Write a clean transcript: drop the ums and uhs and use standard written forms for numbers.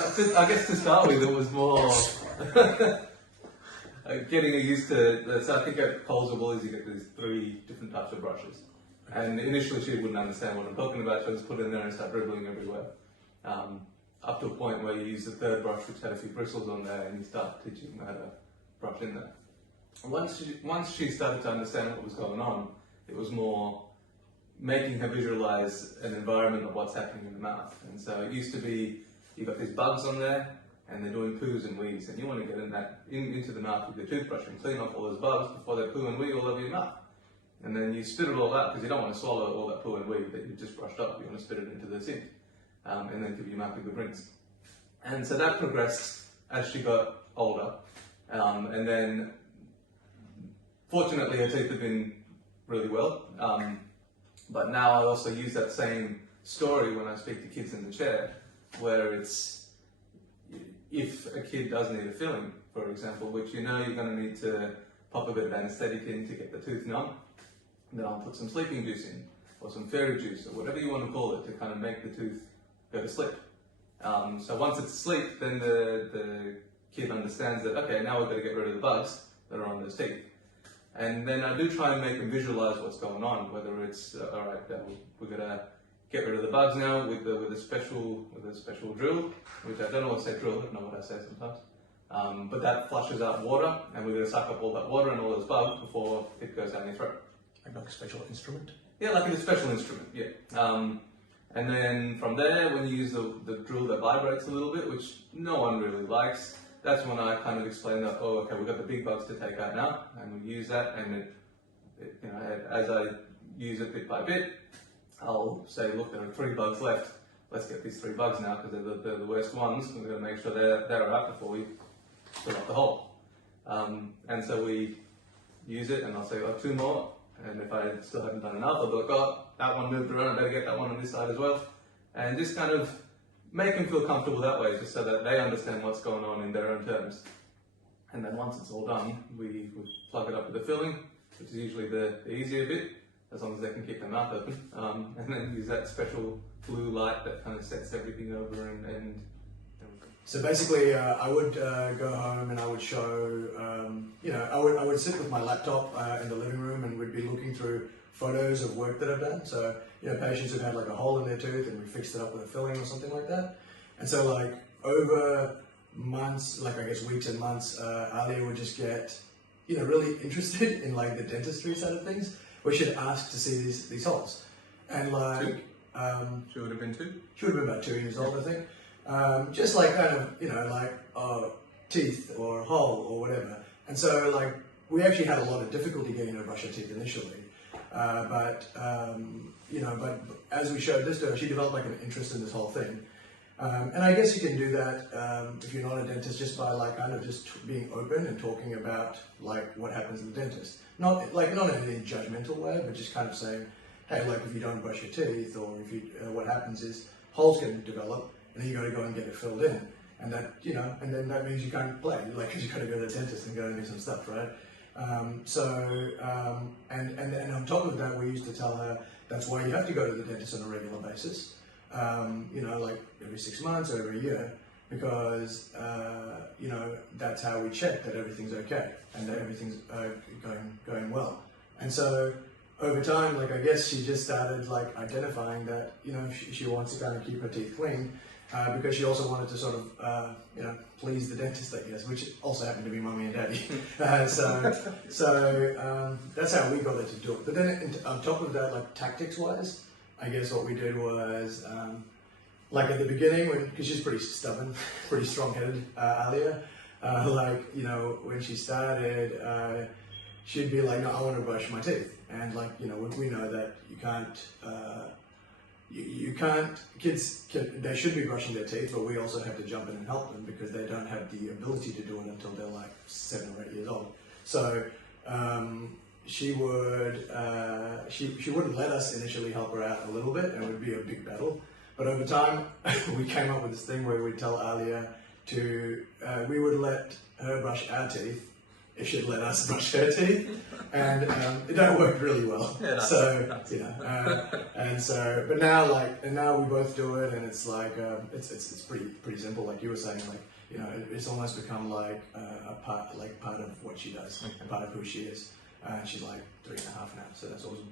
I guess to start with, it was more getting her used to. So I think at Coles or Woolies you get these 3 different types of brushes, and initially she wouldn't understand what I'm talking about. She'll just put it in there and start dribbling everywhere. Up to a point where you use the 3rd brush, which had a few bristles on there, and you start teaching her how to brush in there. Once she started to understand what was going on, it was more making her visualize an environment of what's happening in the mouth. And so it used to be, you've got these bugs on there, and they're doing poos and wees, and you want to get into the mouth with your toothbrush and clean off all those bugs before they poo and wee all over your mouth. And then you spit it all out, because you don't want to swallow all that poo and wee that you just brushed up. You want to spit it into the sink, and then give your mouth a good rinse. And so that progressed as she got older, and then fortunately her teeth have been really well. But now I also use that same story when I speak to kids in the chair, where it's, if a kid does need a filling, for example, which you know you're going to need to pop a bit of anaesthetic in to get the tooth numb, then I'll put some sleeping juice in, or some fairy juice, or whatever you want to call it, to kind of make the tooth go to sleep. So once it's asleep, then the kid understands that, okay, now we've got to get rid of the bugs that are on those teeth. And then I do try and make them visualize what's going on, whether it's, all right, we're going to get rid of the bugs now with a special drill, which I don't always say drill, I don't know what I say sometimes. But that flushes out water, and we're going to suck up all that water and all those bugs before it goes down your throat. Like a special instrument? Yeah, like a special instrument, yeah. And then from there, when you use the drill that vibrates a little bit, which no one really likes, that's when I kind of explain that, oh, okay, we've got the big bugs to take out now, and we use that, and as I use it bit by bit, I'll say, look, there are 3 bugs left. Let's get these 3 bugs now, because they're the worst ones. We've got to make sure they're out before we fill up the hole. And so we use it, and I'll say, oh, 2 more. And if I still haven't done enough, I'll be like, oh, that one moved around, I better get that one on this side as well. And just kind of make them feel comfortable that way, just so that they understand what's going on in their own terms. And then once it's all done, we plug it up with the filling, which is usually the easier bit, as long as they can keep their mouth open. And then use that special blue light that kind of sets everything over and So basically, I would go home and I would show, I would sit with my laptop in the living room, and we'd be looking through photos of work that I've done. So, patients who've had like a hole in their tooth and we fixed it up with a filling or something like that. And so like over months, like I guess weeks and months, Alia would just get, really interested in like the dentistry side of things, where she'd ask to see these holes. And like, she would have been 2? She would have been about 2 years old, I think. Just like kind of, teeth or hole or whatever. And so like, we actually had a lot of difficulty getting her to brush her teeth initially. But as we showed this to her, she developed like an interest in this whole thing. And I guess you can do that if you're not a dentist, just by like kind of just being open and talking about like what happens in the dentist. Not in any judgmental way, but just kind of saying, hey, like if you don't brush your teeth, or if you, what happens is holes can develop, and then you got to go and get it filled in, and that and then that means you can't play, like, because you got to go to the dentist and go and do some stuff, right? And on top of that, we used to tell her that's why you have to go to the dentist on a regular basis, like every 6 months or every year, because that's how we check that everything's okay and that everything's going well. And so over time, like I guess she just started like identifying that she wants to kind of keep her teeth clean, because she also wanted to sort of please the dentist, I guess, which also happened to be Mummy and Daddy. So that's how we got her to do it. But then on top of that, like tactics wise, I guess what we did was like at the beginning, because she's pretty stubborn, pretty strong-headed, Alia, when she started, she'd be like, no, I want to brush my teeth. And like, we know that you can't, they should be brushing their teeth, but we also have to jump in and help them, because they don't have the ability to do it until they're like 7 or 8 years old. So she wouldn't let us initially help her out a little bit, and it would be a big battle. But over time, we came up with this thing where we'd tell Alia we would let her brush our teeth if she'd let us brush her teeth, and that worked really well. Yeah, nice. So Nice. you know, but now we both do it, and it's like it's pretty simple. Like you were saying, like you know, it's almost become like a part of what she does, Okay. part of who she is. She's like 3.5 now, so that's awesome.